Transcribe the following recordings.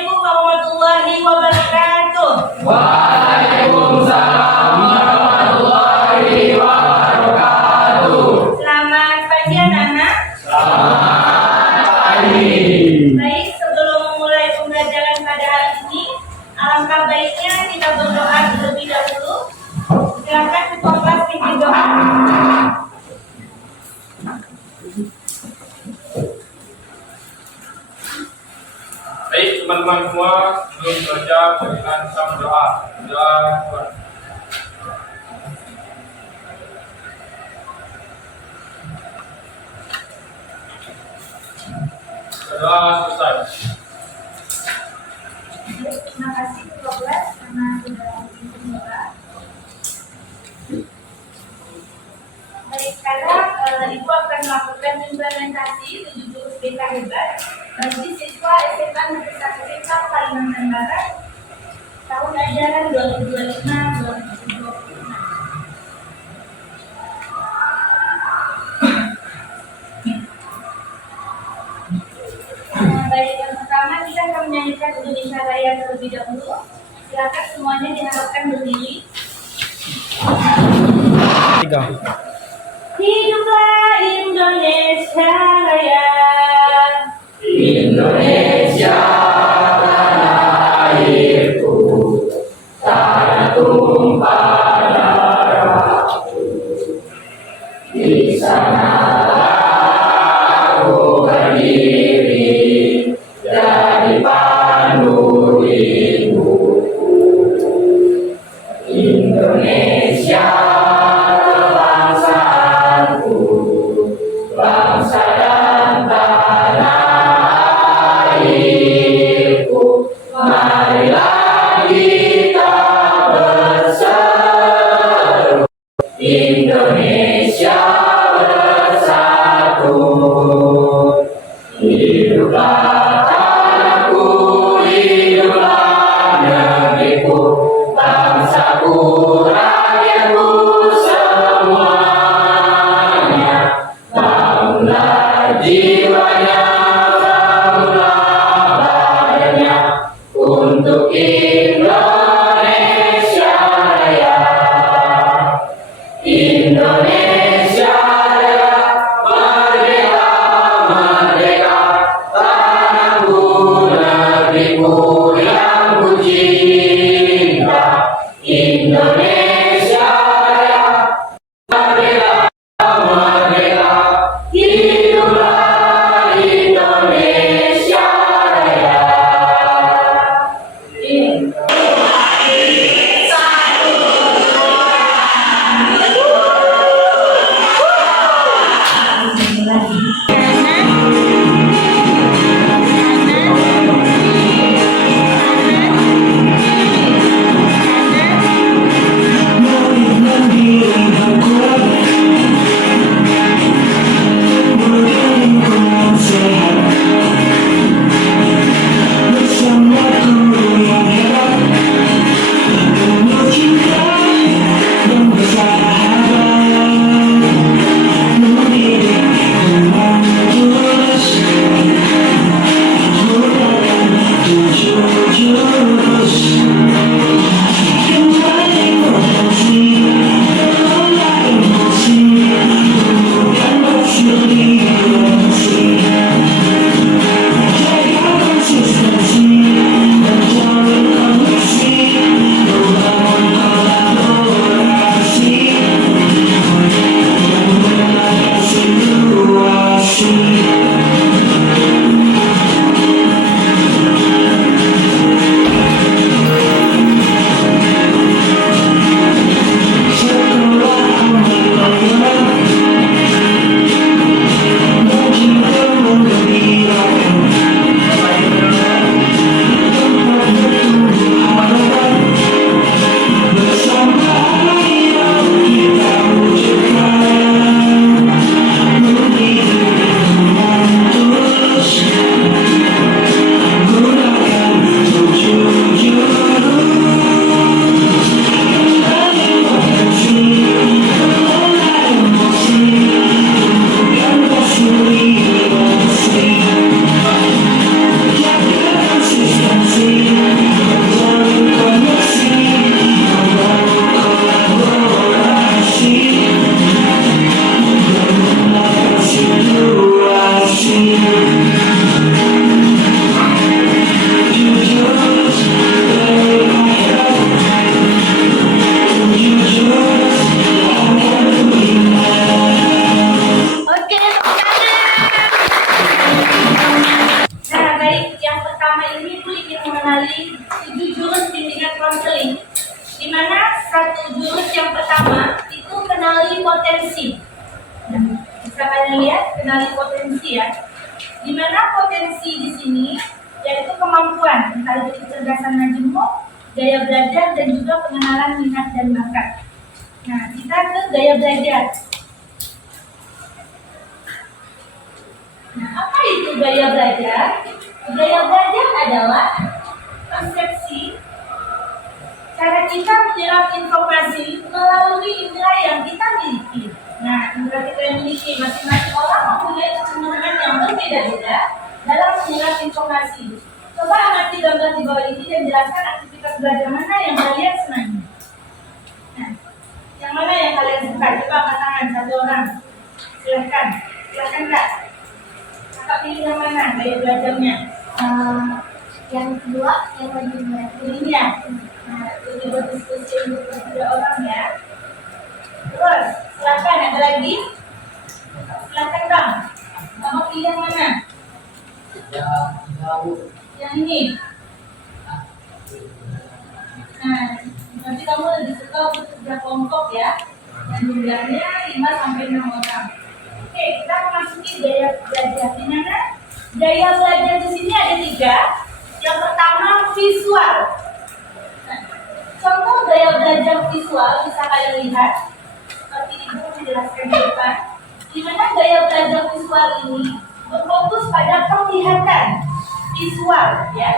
Assalamualaikum warahmatullahi wabarakatuh. Waalaikumsalam warahmatullahi wabarakatuh. Selamat pagi anak-anak. Selamat pagi. Baik, sebelum memulai pembelajaran pada hari ini, alangkah baiknya kita berdoa terlebih dahulu. Silakan ketua kelas pimpin doa. Baik teman-teman semua, sebelum belajar berikan sama doa. Doa Tuhan. Doa selesai. Terima kasih ketua kelas karena sudah pimpin doa. Baik, sekarang Ibu akan melakukan implementasi 7 jurus BK hebat bagi siswa SMA Negeri 1 BK Kalimantan Barat tahun ajaran 2025-2026. Baik, yang pertama kita akan menyanyikan Indonesia Raya terlebih dahulu. Silakan semuanya diharapkan berdiri. Hiduplah Indonesia Raya. Indonesia tanah airku, tanah tumpah darahku. Di sanalah aku berdiri jadi pandu hidupku. Indonesia kebangsaanku, bangsa dan tanah airku. Marilah kita berseru, Indonesia bersatu. Hiduplah tanahku, hiduplah negeriku, bangsaku, rakyatku semuanya. Bangunlah jiwanya, bangunlah badannya untuk Indonesia Raya. Indonesia Raya, merdeka, merdeka, tanahku mengenali 7 jurus bimbingan konseling, di mana satu jurus yang pertama itu kenali potensi. Nah, bisa kalian lihat kenali potensi ya. Di mana potensi di sini yaitu kemampuan, entah itu kecerdasan majemuk, gaya belajar, dan juga pengenalan minat dan bakat. Nah, kita ke gaya belajar. Nah, apa itu gaya belajar? Gaya belajar adalah persepsi cara kita menyerap informasi melalui indera yang kita miliki. Nah, indera kita yang miliki masing-masing orang mempunyai kecenderungan yang berbeda-beda dalam menyerap informasi. Coba amati gambar di bawah ini dan jelaskan aktivitas belajar mana yang kalian senangi. Nah, yang mana yang kalian suka? Coba angkat tangan satu orang. Silahkan, silahkan Kak. Kakak pilih yang mana gaya belajarnya? Yang kedua, yang lebih berat. Ini ya. Nah, ini berdiskusi untuk kedua orang ya. Terus, silahkan ada lagi. Silahkan Bang. Kamu pilih yang mana? Yang ini. Nah, nanti kamu lebih suka untuk kerja kelompok ya. Dan jumlahnya 5-6 orang. Oke, kita memasuki gaya belajar. Di mana gaya belajar di sini ada 3. Yang pertama visual. Nah, contoh gaya belajar visual bisa kalian lihat seperti Ibu menjelaskan di depan. Di mana gaya belajar visual ini berfokus pada penglihatan visual ya.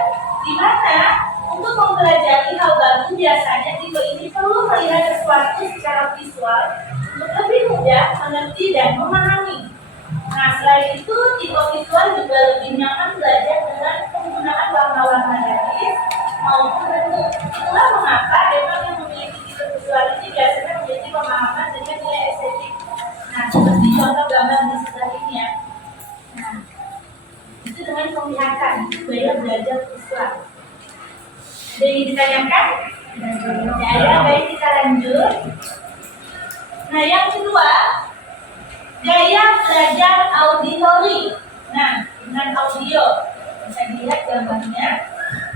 Di mana untuk mempelajari hal baru biasanya tipe ini perlu melihat sesuatu secara visual untuk lebih mudah mengerti dan memahami. Nah, selain itu tipe visual juga lebih nyaman belajar dengan penggunaan warna-warna garis maupun bentuk. Itulah mengapa memang yang memiliki tipe visual ini biasanya memiliki pemahaman dengan nilai estetik. Nah, seperti contoh gambar di sebelah ini ya. Nah, itu dengan penglihatan, itu gaya belajar visual. Ada yang ditanyakan? Ya, baik kita lanjut. Nah, yang kedua, gaya belajar auditori. Nah, dengan audio bisa dilihat gambarnya.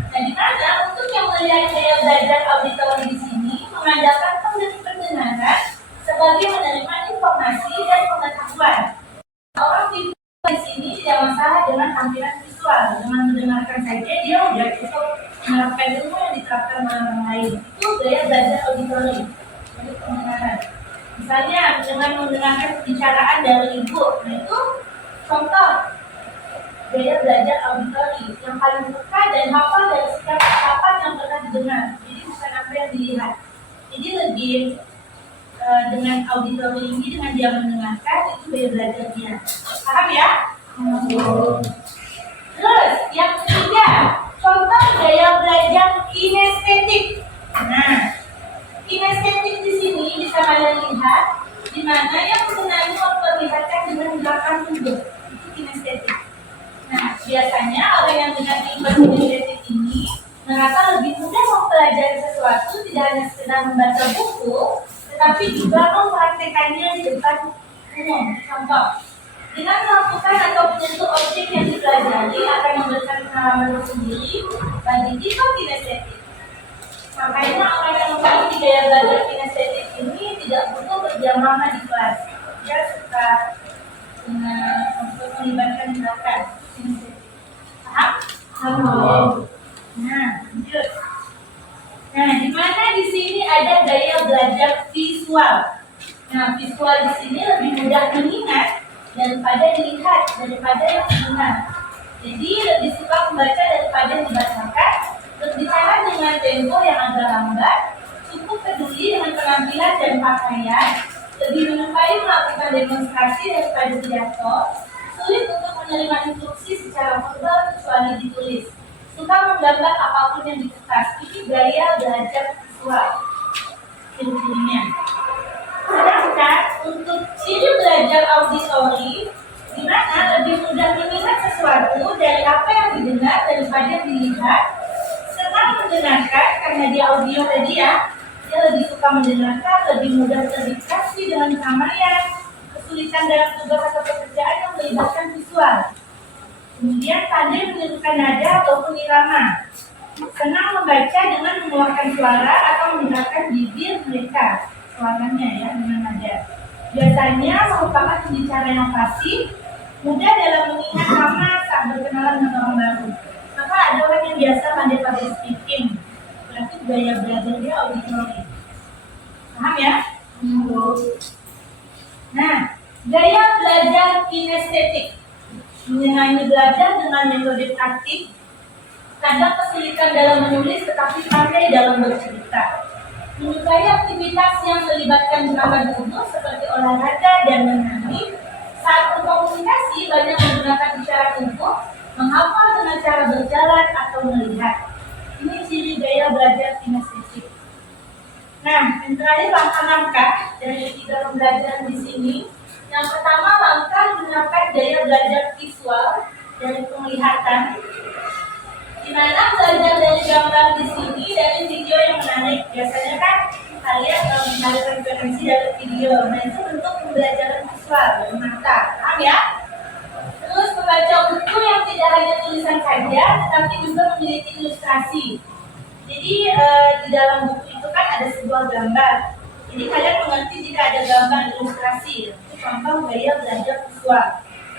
Nah, di mana untuk yang melihat gaya belajar auditori di sini mengandalkan pendengaran sebagai menerima informasi dan pengetahuan. Orang di sini tidak masalah dengan tampilan visual, dengan mendengarkan saja dia sudah cukup menerapkan ilmu yang diterapkan oleh orang lain. Itu gaya belajar auditori, jadi pendengaran. Misalnya dengan mendengarkan pembicaraan dari ibu, nah itu contoh gaya belajar auditori yang paling peka dan hafal dari setiap ucapan yang pernah didengar. Jadi bukan apa yang dilihat. Jadi lebih dengan auditori ini, dengan dia mendengarkan, itu gaya belajarnya. Paham ya? Terus yang ketiga, contoh gaya belajar kinestetik. Nah, kinestetik di sini bisa kalian lihat, di mana yang sebenarnya memperlihatkan dengan gerakan tubuh. Itu kinestetik. Nah, biasanya orang yang dengan ilmu kinestetik ini merasa lebih mudah mempelajari sesuatu, tidak hanya sekedar membaca buku, tetapi juga mempraktekannya di depan umum. Contoh, dengan melakukan atau menyentuh objek yang dipelajari akan memberikan pengalaman tersendiri bagi tipe kinestetik. Makanya orang yang memiliki gaya belajar kinestetik ini tidak butuh berjam lama di kelas. Dia suka untuk melibatkan gerakan kinestetik. Paham? Paham. Nah, lanjut. Nah, di mana di sini ada gaya belajar visual. Nah, visual di sini lebih mudah mengingat daripada dilihat, daripada yang didengar. Jadi lebih suka membaca daripada dibacakan. Berbicara dengan tempo yang agak lambat, cukup peduli dengan penampilan dan pakaian, lebih menyukai melakukan demonstrasi daripada pidato, sulit untuk menerima instruksi secara verbal kecuali ditulis, suka menggambar apapun yang di kertas. Ini gaya belajar visual. Ciri-cirinya. Sedangkan untuk ciri belajar auditori, di mana lebih mudah mengingat sesuatu dari apa yang didengar daripada dilihat. Senang mendengarkan karena dia audio tadi ya, dia lebih suka mendengarkan, lebih mudah terdistraksi dengan keramaian, kesulitan dalam tugas atau pekerjaan yang melibatkan visual. Kemudian pandai menirukan nada ataupun irama. senang membaca dengan mengeluarkan suara atau menggunakan bibir mereka, suaranya ya dengan nada. Biasanya merupakan pembicara yang fasih, mudah dalam mengingat nama saat berkenalan dengan orang baru. Maka ada orang yang biasa pandai public speaking, berarti gaya belajar dia auditory. Paham ya? Nah, gaya belajar kinestetik menyenangi belajar dengan metode praktik, kadang kesulitan dalam menulis tetapi pandai dalam bercerita. Menyukai aktivitas yang melibatkan gerakan tubuh seperti olahraga dan menyanyi. Saat berkomunikasi banyak menggunakan isyarat tubuh, menghafal dengan cara berjalan atau melihat. Ini ciri gaya belajar kinestetik. Nah, yang terakhir langkah-langkah dari 3 pembelajaran di sini. Yang pertama, langkah gunakan gaya belajar visual dari penglihatan, di mana belajar dari gambar di sini dari video yang menarik. Biasanya kan kalian mencari referensi dari video. Nah, itu bentuk pembelajaran visual dari mata. Paham ya? Terus membaca buku yang tidak hanya tulisan saja, tetapi juga memiliki ilustrasi. Jadi di dalam buku itu kan ada sebuah gambar. Jadi kalian mengerti jika ada gambar ilustrasi. Itu contoh gaya belajar visual.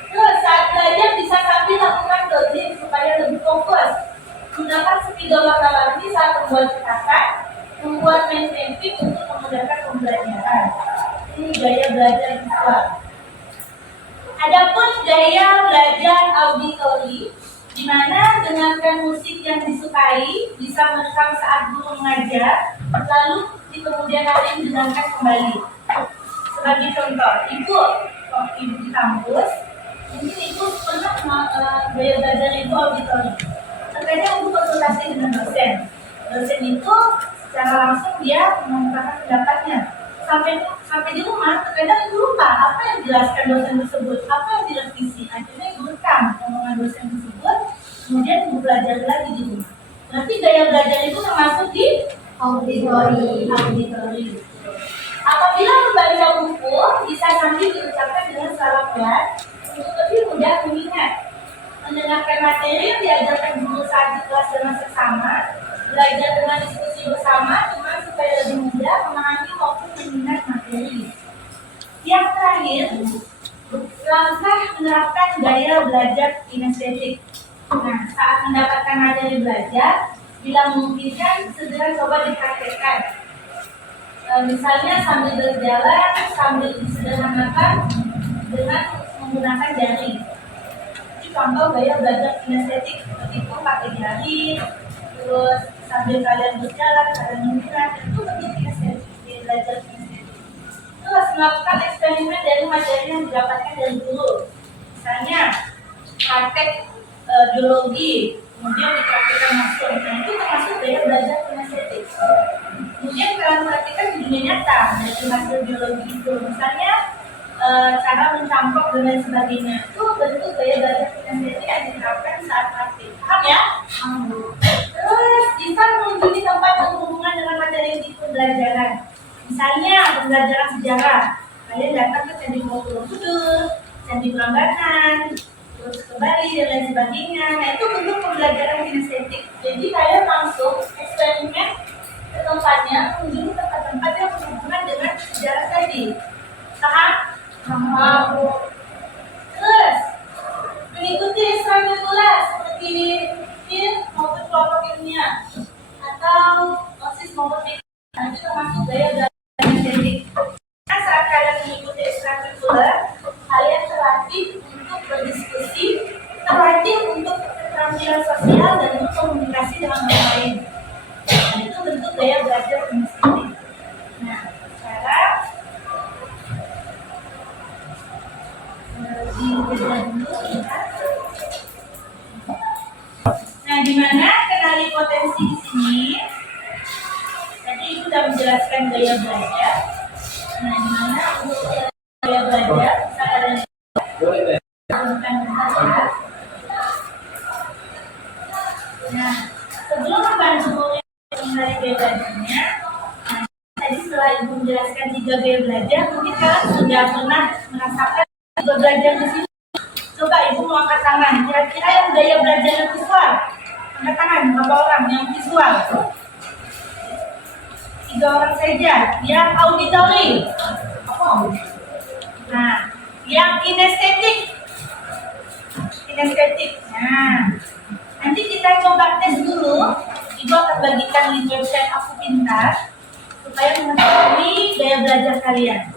Terus saat belajar bisa sambil lakukan dodging supaya lebih fokus. Gunakan spidol warna-warni saat membuat cetakan, membuat main painting untuk memudahkan pembelajaran. Ini gaya belajar visual. Adapun gaya belajar auditory, di mana dengarkan musik yang disukai, bisa merekam saat guru mengajar, lalu di kemudian hari mendengarkan kembali. Sebagai contoh, ibu waktu ibu di kampus, mungkin ibu pernah gaya belajar ibu auditory. Terkadang ibu konsultasi dengan dosen. Dosen itu secara langsung dia mengungkapkan pendapatnya. Sampai di rumah, terkadang ibu lupa apa yang dijelaskan dosen tersebut, apa yang direvisi. Akhirnya ibu rekam omongan dosen tersebut, kemudian ibu belajar lagi di rumah. Berarti gaya belajar itu termasuk di auditory. Apabila membaca buku, bisa sambil diucapkan dengan suara pelan untuk lebih mudah mengingat. Mendengarkan materi yang diajarkan guru saat di kelas dengan seksama, belajar dengan diskusi bersama, cuma supaya lebih mudah memahami maupun mengingat materi. Yang terakhir, langkah menerapkan gaya belajar kinestetik. Nah, saat mendapatkan materi belajar, bila memungkinkan, segera coba dipraktekkan. Misalnya sambil berjalan, sambil disederhanakan dengan menggunakan jari. Ini contoh gaya belajar kinestetik, seperti itu pakai jari, terus sambil kalian berjalan, kalian menggunakan, itu bentuk kinestetik, belajar kinestetik. Terus melakukan eksperimen dari materi yang didapatkan dari guru. Misalnya praktek biologi, kemudian dipraktikkan masker. Nah, itu termasuk gaya belajar kinestetik. Kemudian kalian praktikkan di dunia nyata dari hasil biologi itu. Misalnya cara mencampur dan lain sebagainya. Itu bentuk gaya belajar kinestetik yang diterapkan saat praktik. Paham ya? Terus bisa mengunjungi tempat yang berhubungan dengan materi di pembelajaran. Misalnya pembelajaran sejarah. Kalian datang ke Candi Borobudur, Candi Prambanan, terus ke Bali dan lain sebagainya. Nah, itu bentuk pembelajaran kinestetik. Jadi kalian langsung eksperimen ke tempatnya, mengunjungi tempat-tempat yang berhubungan dengan sejarah tadi. Paham? Terus mengikuti ekstrakurikuler seperti film maupun kelompok ilmiah atau OSIS maupun itu termasuk gaya belajar kinestetik. Nah, saat kalian mengikuti ekstrakurikuler, kalian terlatih untuk berdiskusi, terlatih untuk keterampilan sosial dan untuk komunikasi dengan orang lain. Nah, itu bentuk gaya belajar kinestetik. Nah, sekarang nah, di mana kenali potensi di sini? Tadi ibu sudah menjelaskan gaya belajar. Nah, di mana untuk gaya belajar bisa kalian nah, sebelum membantu mengenali gaya belajarnya, nah, tadi setelah ibu menjelaskan 3 gaya belajar, mungkin kalian sudah pernah merasakan juga belajar di sini. Coba ibu mau angkat tangan. Kira-kira yang gaya belajar visual Angkat tangan, berapa orang yang visual? 3 orang saja. Yang auditory? Nah, yang kinestetik? Kinestetik. Nah, nanti kita coba tes dulu. Ibu akan bagikan link website Aku Pintar supaya mengetahui gaya belajar kalian.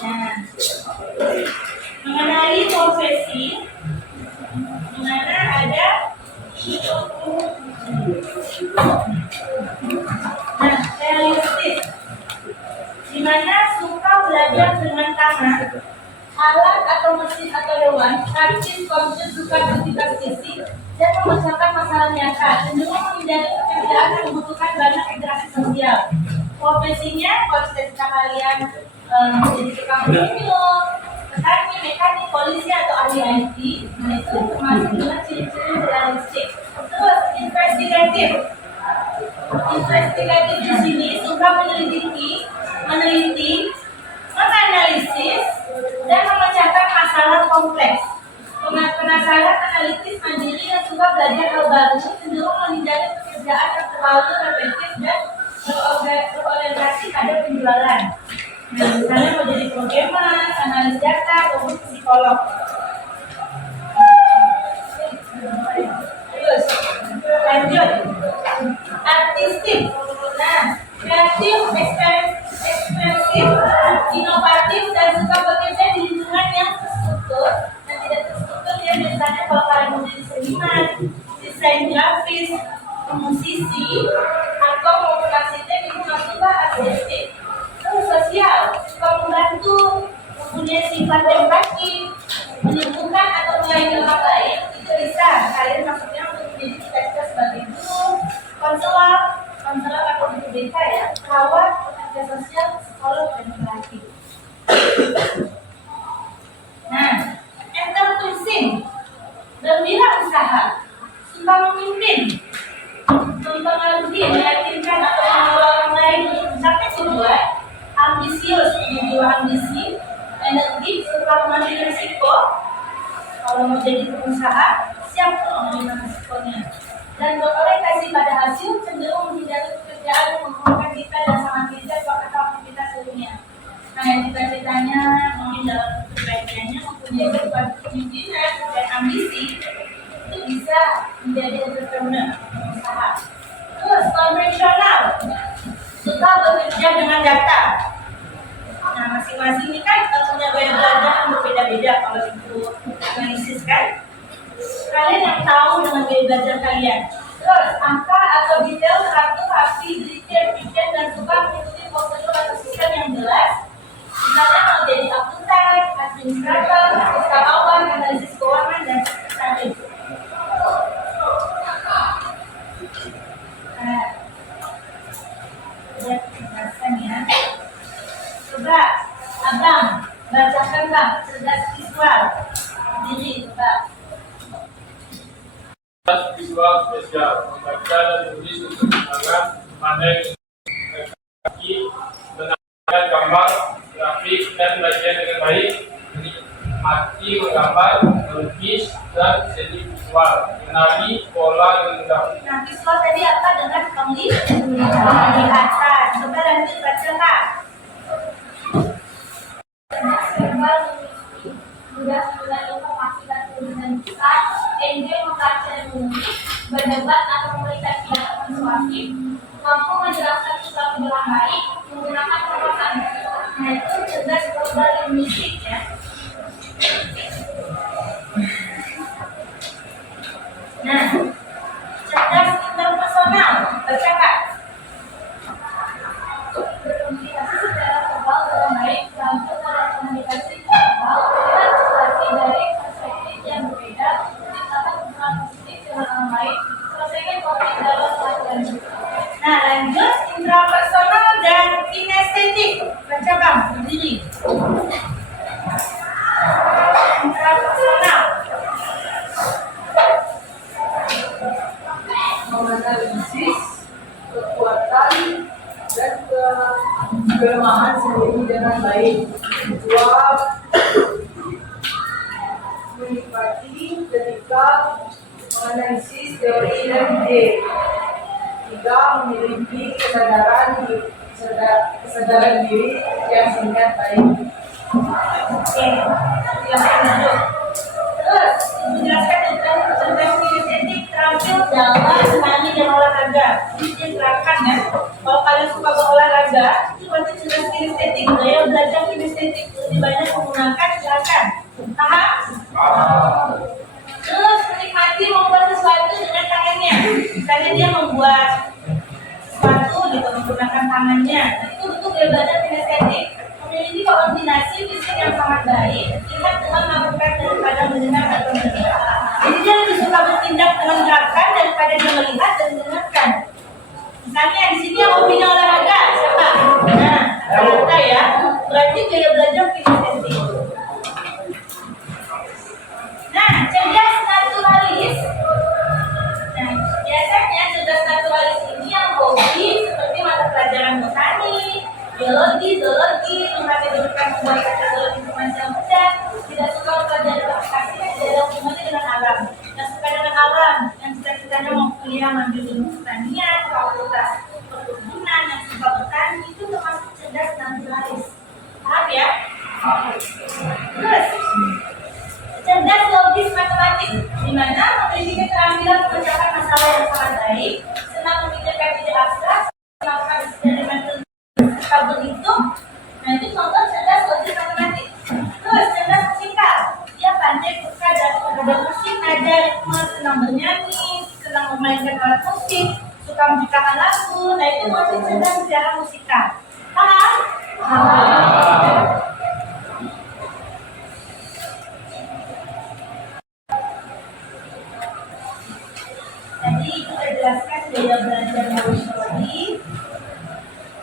Nah, mengenai profesi, di mana ada realistis, di mana suka belajar dengan tangan, alat atau mesin atau hewan, artis, komputer, suka aktivitas fisik, dan memecahkan masalah nyata, cenderung menghindari pekerjaan yang membutuhkan banyak interaksi sosial. Profesinya, cita-cita kalian menjadi tukang minum, petani, mekanik, polisi atau ahli IT, nah itu termasuk dengan ciri-ciri realistik. Terus investigatif. Investigatif di sini suka menyelidiki, meneliti, menganalisis, dan memecahkan masalah kompleks. Penasaran, analitis, mandiri, yang suka belajar hal baru, cenderung menghindari pekerjaan yang terlalu repetitif dan berorientasi pada penjualan. Nah, misalnya mau jadi programmer, analis data, ataupun psikolog. Terus, lanjut. Artistik. Nah, kreatif, ekspresif, inovatif, dan suka bekerja di lingkungan yang terstruktur dan tidak terstruktur. Ya, biasanya kalau kalian mau jadi seniman, desain grafis, musisi, atau maupun arsitek, itu masuklah artistik. Terus sosial, suka membantu, mempunyai sifat empati, menyembuhkan atau melayani orang lain, itu bisa kalian maksudnya untuk menjadi cita-cita sebagai guru, konselor atau guru BK ya, perawat, pekerja sosial, psikolog, dan pelatih. Nah, enterprising, berwirausaha, suka memimpin, mempengaruhi, meyakinkan atau mengelola orang lain untuk mencapai tujuan, ambisius, jiwa ambisi, energi, suka mengambil risiko. Kalau mau jadi pengusaha, siap mengambil risikonya. Dan berorientasi pada hasil, cenderung menghindari pekerjaan yang mengumpulkan kita dan sangat kerja atau aktivitas lainnya. Nah, yang cita-citanya mungkin dalam kepribadiannya mempunyai kepemimpinan dan ambisi, itu bisa menjadi entrepreneur, pengusaha. Terus konvensional, suka bekerja dengan data. Nah, masing-masing ini kan punya gaya belajar yang berbeda-beda. Kalau itu analisis kan, kalian yang tahu dengan gaya belajar kalian. Terus angka atau detail, satu, rapi, detail, detail, dan suka mengikuti prosedur atau sistem yang jelas. Misalnya mau jadi akuntan, administrator, usahawan, analisis keuangan, dan strategi. Nah, lihat penjelasan ya. Coba, abang, bacakan bang, cerdas visual. Jadi, coba. Visual spesial, membaca dan menulis untuk mengenalkan, pandai, kaki, menambahkan gambar, grafik, dan bagian dengan baik, menikmati menggambar, melukis, dan seni visual, mengenali pola genggam. Nah, visual tadi apa dengan penglihatan. Coba lanjut baca kak. Mudah mengenal informasi dan tulisan besar, enjoy membaca dan menulis, berdebat atau memberikan pendapat persuasif, mampu menjelaskan sesuatu dengan baik, menggunakan perkataan. Nah, itu cerdas verbal linguistik ya. Nah, cerdas interpersonal, baca kak. Berkomunikasi secara verbal dengan baik, mampu dalam komunikasi verbal, dan situasi dari perspektif yang berbeda, menciptakan hubungan positif dengan orang lain, selesaikan konflik dalam melakukan. Nah, lanjut intrapersonal dan kinestetik. Baca bang, berdiri. menikmati ketika menganalisis teori NLP. 3. Memiliki kesadaran diri yang singkat baik. Oke, silahkan lanjut. Terus, menjelaskan tentang kinestetik terampil dalam menangani dan olahraga. Ini diterapkan ya. Kalau kalian suka berolahraga, itu berarti jelas kinestetik. Daya belajar kinestetik lebih banyak menggunakan, silakan. Paham? Terus menikmati membuat sesuatu dengan tangannya. Misalnya dia membuat sesuatu gitu menggunakan tangannya. Itu bentuk daya belajar kinestetik. Memiliki koordinasi fisik yang sangat baik, ingat dengan melakukan daripada mendengar atau melihat. Jadi dia lebih suka bertindak dengan gerakan daripada dia melihat dan mendengarkan. Misalnya di sini yang hobinya olahraga siapa? Nah, rata ya. Berarti daya belajar kinestetik. Nah, cerdas naturalis. Nah, biasanya cerdas naturalis ini yang hobi seperti mata pelajaran botani, biologi, zoologi, mengkategorikan membuat kategori informasi yang mudah, tidak suka mempelajari aplikasi yang tidak ada hubungannya dengan alam, yang suka dengan alam, yang cita-citanya mau kuliah mengambil ilmu pertanian, fakultas perkebunan, yang suka bertani, itu termasuk cerdas naturalis. Paham ya? Terus, cerdas logis matematik, di mana memiliki keterampilan memecahkan masalah yang sangat baik, senang memikirkan ide abstrak, melakukan eksperimen berhitung. Nah, itu contoh cerdas logis matematik. Terus cerdas musikal, dia pandai suka dan musik, nada, ritme, senang bernyanyi, senang memainkan alat musik, suka menciptakan lagu. Nah, itu masih cerdas secara musikal. Paham? Tadi kita jelaskan daya belajar Montessori.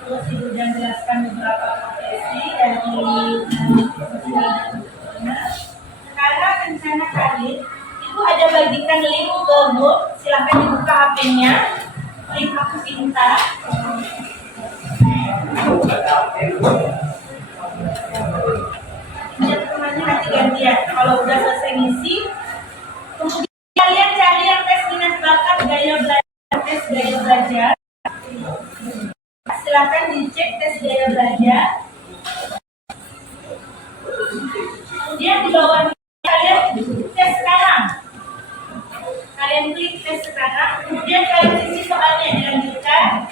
Terus Ibu dan jelaskan beberapa profesi dari sekarang rencana karir. Ibu ada bagikan link ke Google, silahkan dibuka HP-nya. Link aku pinta. Teman-temannya nanti gantian. Kalau udah selesai ngisi, kemudian kalian cari yang tes minat bakat gaya belajar, tes gaya belajar. Silakan dicek tes gaya belajar. Kemudian di bawah kalian tes sekarang. Kalian klik tes sekarang. Kemudian kalian isi soalnya, dilanjutkan.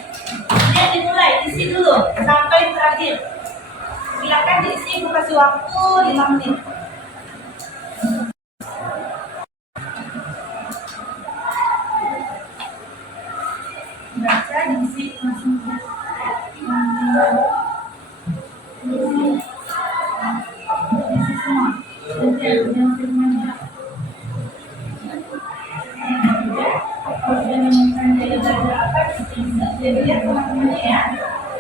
Kemudian dimulai, isi dulu sampai terakhir. Silakan diisi, ibu kasih waktu 5 menit. Baca, diisi langsung. Jadi lihat teman-temannya ya,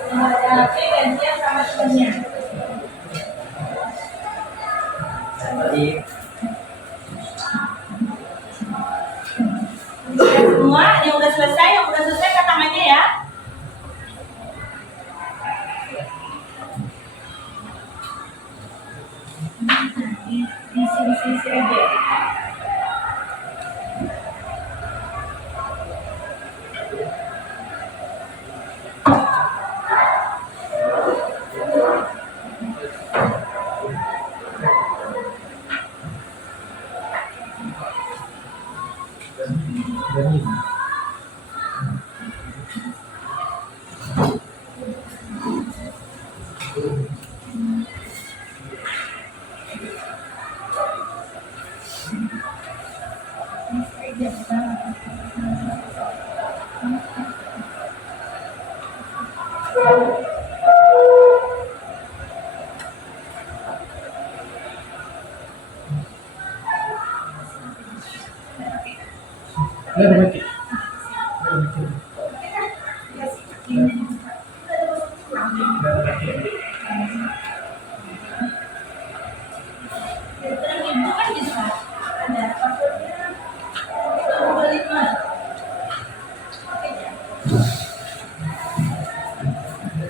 gantian sama temennya. Semua yang udah selesai angkat tangannya ya. Isi aja.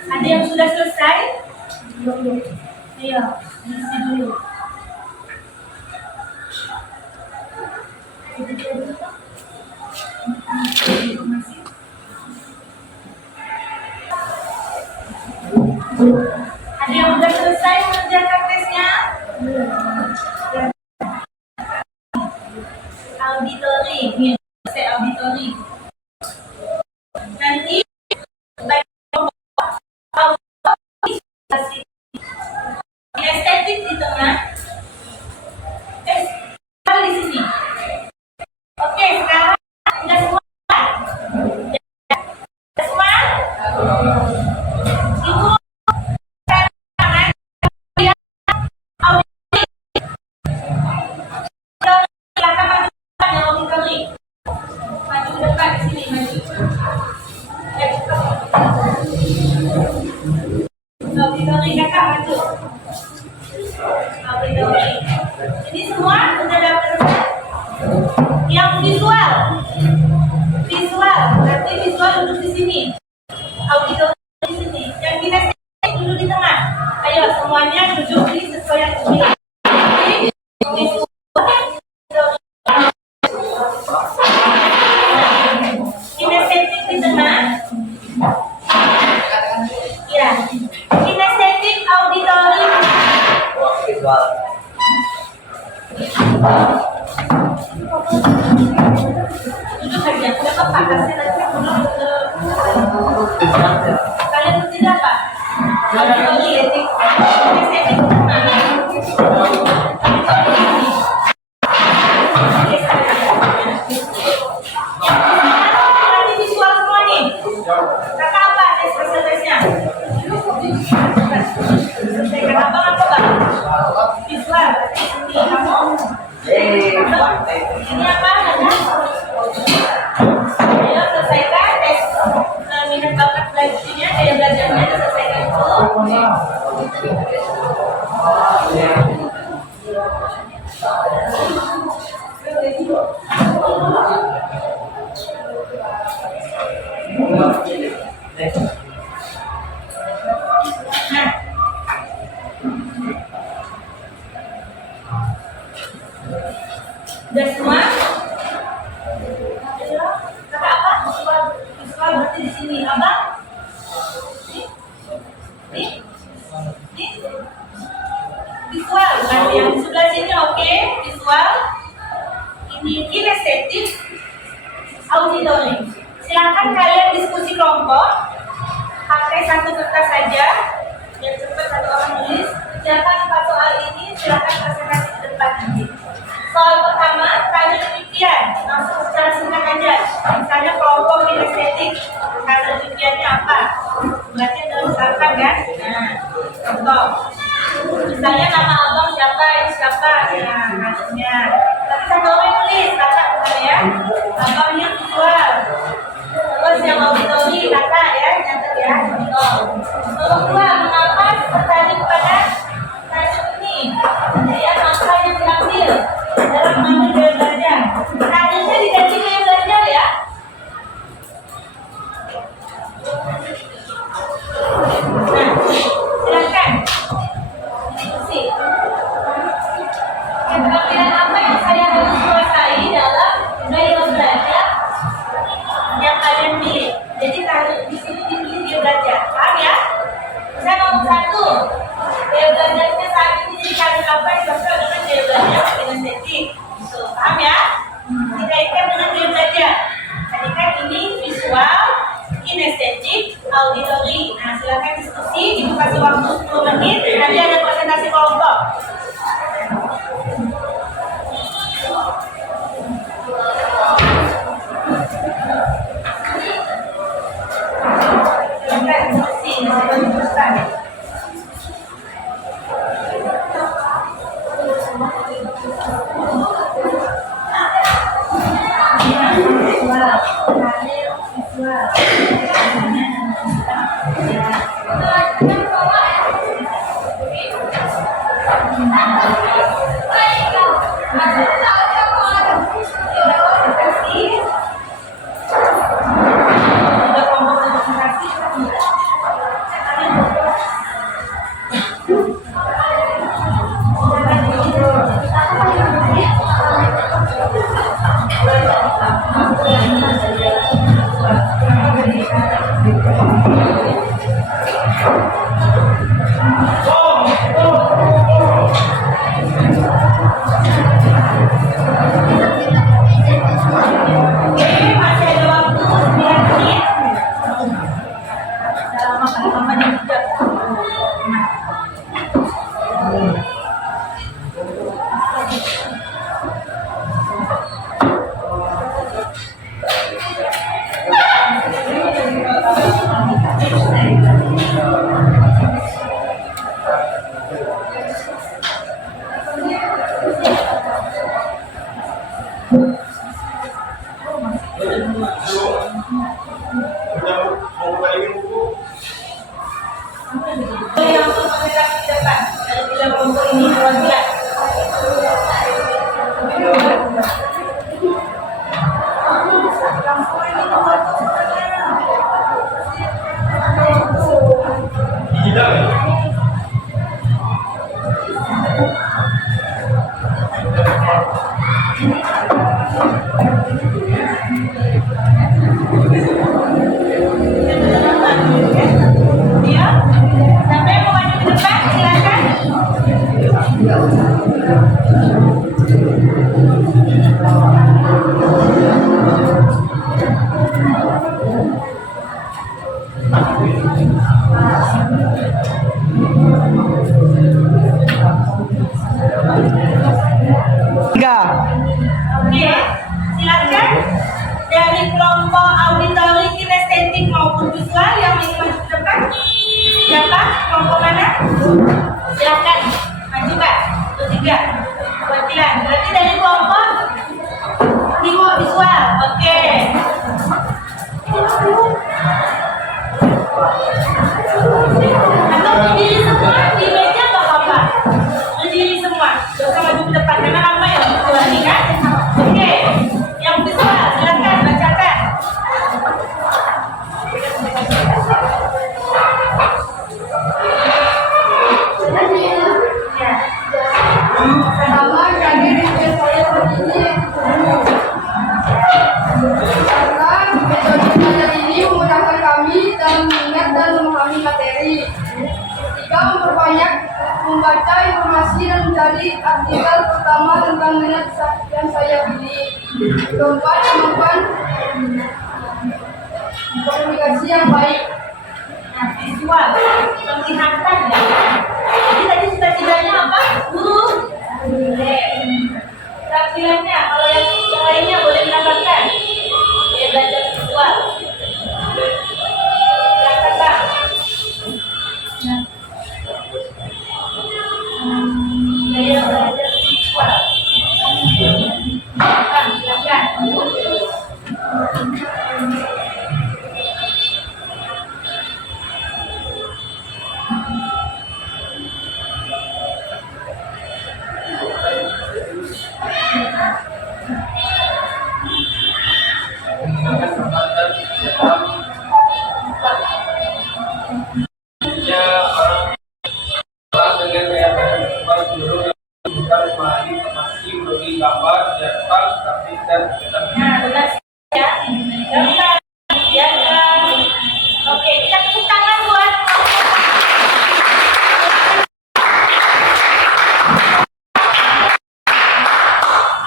Ada yang sudah selesai? Belum. Iya, isi dulu. Ada yang udah selesai mengerjakan tesnya? Auditori, nih, selesai auditori. Nanti baik estetik di tengah, di sini. Oke, sekarang udah semua. Udah semua? Ibu tangan lihat auditori. Silakan maju depan ya auditori. Maju depan di sini, maju. Auditori kakak maju. Auditori. Ini semua udah dapat yang visual. Visual, berarti visual duduk di sini. Auditori di sini. Yang kinestetik duduk di tengah. Ayo semuanya duduk di sesuai yang dipilih. Visual. Kinestetik di tengah. Ya. Kinestetik auditori. Duduk aja, kenapa Pak? Kasih nanti kalian bertiga apa? Auditori, kinestetik di tengah. Nanti visual semua nih. Kakak apa tesnya? Selesaikan abang apa bang? Visual. Ini kamu? Ini apa? Ayo selesaikan tes minat bakat belajarnya, daya belajarnya selesaikan dulu. Nah, udah semua? Kakak apa? Visual berarti di sini. Abang? Nih? Visual. Berarti yang di sebelah sini oke? Visual. Ini kinestetik auditori. Silakan kalian diskusi kelompok. Pakai satu kertas saja. Biar cepat satu orang nulis. Silakan 4 soal ini silakan presentasi ke depan nanti. Soal pertama, tanya demikian, langsung secara singkat aja. Misalnya kelompok kinestetik, tanya demikiannya apa? Berarti ada misalkan kan? Nah, contoh. Misalnya nama abang siapa, ini siapa? Ya, harusnya. Tapi satu orang tulis, kakak bukan ya? Abangnya visual. Terus yang auditori, kakak ya, nyatet ya. Contoh. Nomor 2, mengapa tertarik pada kasus ini? Ya, masa yang diambil dalam mengambil gaya belajar. Kasusnya diganti gaya belajar ya. Nah, silakan. Diskusi. Keterampilan apa yang saya harus kuasai dalam gaya belajar yang kalian pilih? Jadi kalau di sini dipilih gaya belajar, paham ya? Saya nomor 1, gaya belajarnya saat ini jadi karir apa yang cocok dengan gaya belajar kinestetik. Paham ya? Dikaitkan dengan gaya belajar. Tadi kan ini visual, kinestetik, auditori. Nah, silakan diskusi. Ibu kasih waktu 10 menit. Nanti ada presentasi kelompok. Silakan diskusi. Nanti diteruskan. Yang bergerak di depan dari tiga kelompok ini perwakilan. Ya, sampai mau maju ke depan, silakan. Oke, silakan dari kelompok auditori kinestetik maupun visual yang ingin maju ke depan. Siapa? Kelompok mana? Silakan maju Pak. Bertiga perwakilan. Berarti dari kelompok visual. Oke. Atau berdiri semua di meja nggak apa-apa. Berdiri semua. Gak usah maju ke depan karena lama ya visual ini kan. Oke. Yang visual silakan bacakan. Pertama, kami riset saya begini. Karena metode belajar ini memudahkan kami dalam mengingat dan memahami materi. Ketiga, memperbanyak membaca informasi dan mencari artikel pertama tentang minat yang saya pilih. Keempat, kemampuan komunikasi yang baik. Nah, visual penglihatan ya. Jadi tadi cita-citanya apa? Guru. Tampilannya kalau yang lainnya boleh menambahkan. Dia belajar visual. Silakan Bang. Dia belajar visual. Bang, silakan. Nah, benar ya. Gambar, diagram. Oke, kita tepuk tangan buat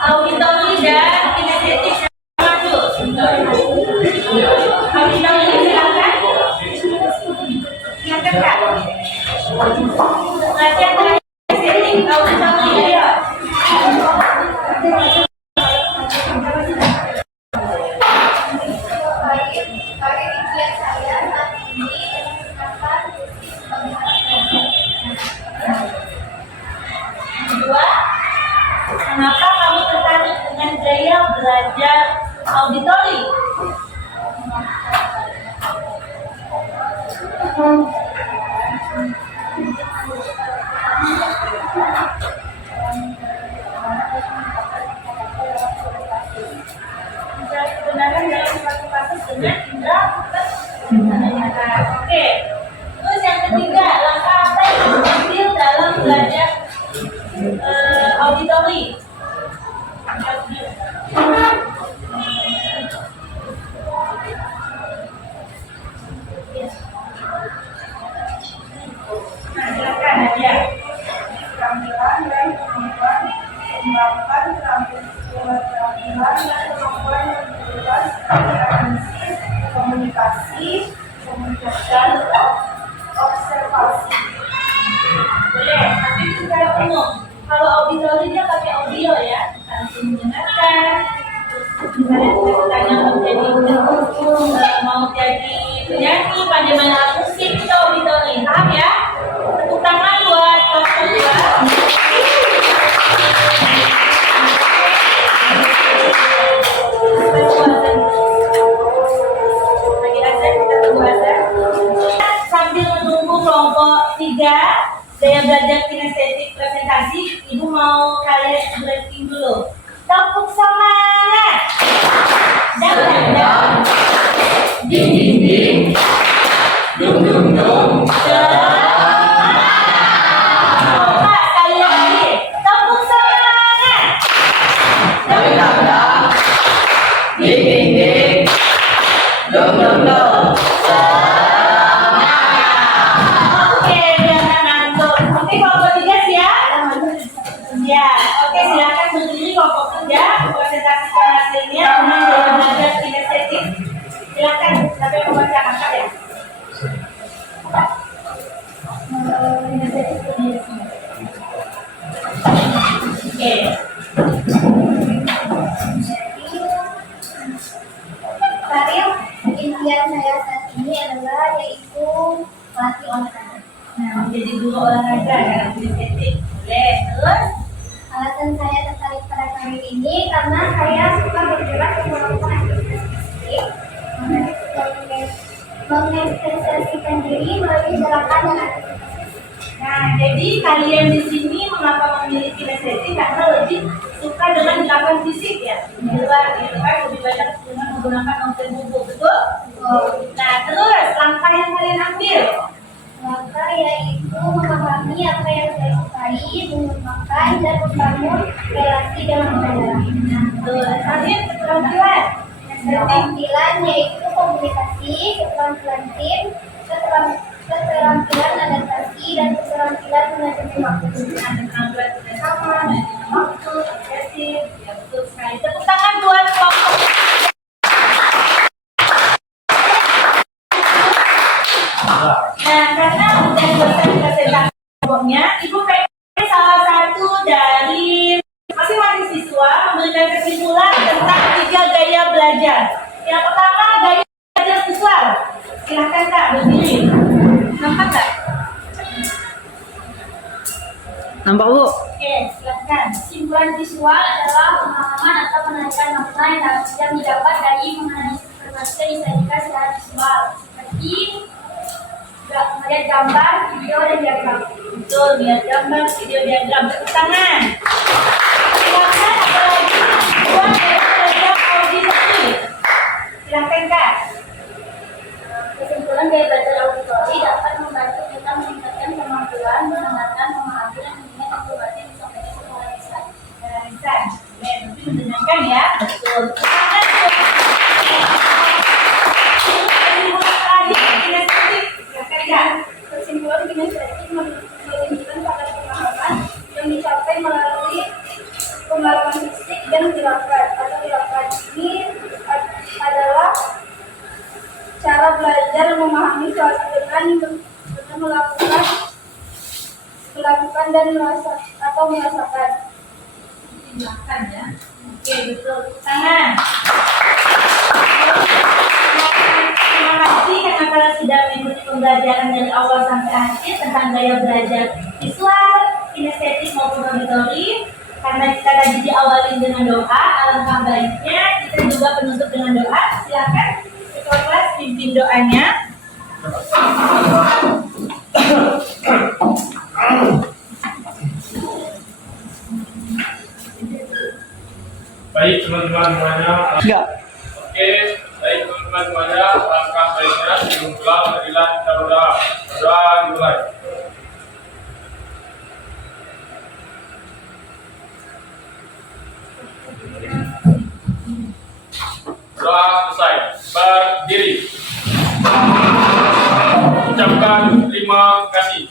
auditori dan kinestetik maju. Auditori silakan. Silakan Kak. Latihan terakhir kinestetik auditori ya. Kedua, kenapa kamu tertarik dengan gaya belajar auditori? Mencari kebenaran dalam suatu kasus dengan indera pendengaran. Oke. Terus yang ketiga, langkah apa yang diambil dalam belajar auditori? Nah, silakan Nadia. Keterampilan dan kemampuan mengembangkan keterampilan dan kemampuan yang berjelas komunikasi, dan observasi. Boleh, tapi secara umum. Kalau auditori dia pakai audio ya, langsung mendengarkan. Misalnya kita mau jadi penyanyi, pandai main alat musik, itu auditori. Paham ya? Tepuk tangan buat kelas 2. belajar kinestetik presentasi, Ibu mau kalian briefing dulu. Tepuk semangat. Dang. Ding ding ding. Dung dung dung. Coba sekali lagi. Tepuk semangat. Dang. Ding ding ding. Dung dung dung. Oke, jangan ngantuk. Oke, kelompok 3 siap? Ya, oke, silakan berdiri kelompok 3, presentasikan hasilnya dengan gaya belajar kinestetik. Silakan sampai membaca angka ya. Oke. Karir impian saya saat ini adalah yaitu melatih olahraga. Nah, menjadi guru olahraga dalam kinestetik. Boleh. Terus? Alasan saya tertarik pada karir ini karena saya suka bergerak dan melakukan aktivitas fisik, mengekspresikan diri melalui gerakan dan aktivitas. Nah, jadi kalian di sini mengapa memilih kinestetik karena lebih suka dengan gerakan fisik ya, di luar gitu kan, lebih banyak dengan menggunakan organ tubuh, betul? Nah, terus langkah yang kalian ambil? Maka yaitu memahami apa yang saya sukai, mengembangkan dan membangun relasi dengan orang lain. Betul. Terakhir keterampilan. Keterampilan yaitu komunikasi, keterampilan tim, keterampilan adaptasi, dan keterampilan manajemen waktu. Keterampilan bersama, manajemen waktu, agresif, ya betul sekali. Tepuk tangan buat kelompok. Nah, karena udah selesai presentasi kelompoknya, Ibu pengen salah satu dari masing-masing siswa memberikan kesimpulan tentang 3 gaya belajar. Yang pertama, gaya belajar visual. Silahkan Kak, berdiri. Nampak nggak? Nampak Bu? Oke, silahkan. Kesimpulan visual adalah pemahaman atau penarikan makna yang didapat dari mengenai informasi yang disajikan secara visual, seperti melihat gambar, video, dan diagram. Betul, lihat gambar, video, diagram. Tepuk tangan. Silahkan, apalagi buat gaya belajar auditori. Silahkan Kak. Kesimpulan gaya belajar auditori dapat membantu kita meningkatkan kemampuan mendengarkan, memahami, dan mengingat informasi yang disampaikan secara lisan. Lisan. Nanti mendengarkan ya. Betul. Tepuk tangan. Kesimpulan kinestetik menunjukkan pada pemahaman yang dicapai melalui pengalaman fisik dan gerakan atau gerakan. Ini adalah cara belajar memahami suatu dengan melakukan dan merasakan. Silahkan ya. Oke, betul. Tepuk tangan. Terima kasih karena kalian sudah mengikuti pembelajaran dari awal sampai akhir tentang gaya belajar visual, kinestetik maupun auditori. Karena kita tadi diawali dengan doa, alangkah baiknya kita juga penutup dengan doa. Silakan ketua kelas pimpin doanya. Baik teman-teman semuanya. Enggak. Oke, baik teman-teman semuanya. Langkah baiknya sebelum pulang marilah kita berdoa. Berdoa dimulai. Doa selesai. Berdiri. Ucapkan terima kasih.